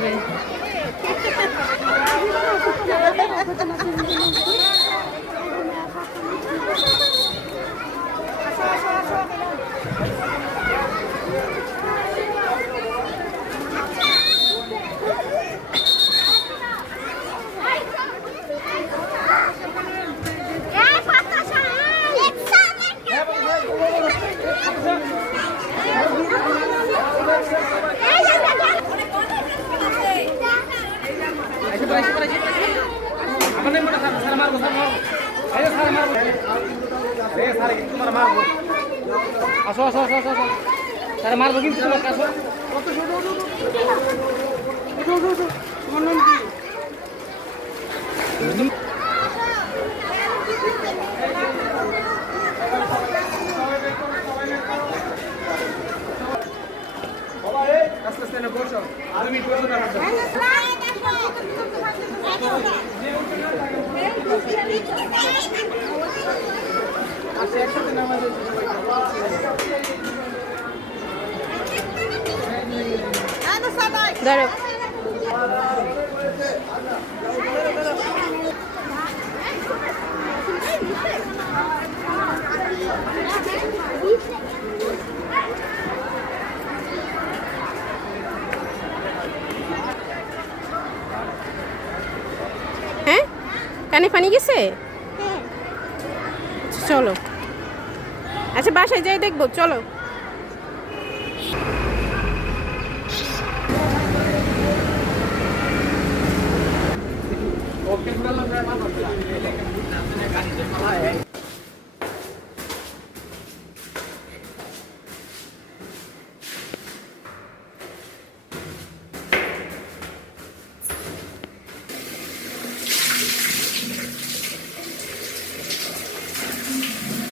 যাবে। আসো আসো আসো আসো তারা মারবো কিন্তু তোমার কাছে আস্তে আস্তে না বসো তুমি বসো না আচ্ছা একসাথে নামাজ ধরো হ্যাঁ কানে পানি গেছে চলো আচ্ছা বাসায় যাই দেখবো চলো ওকে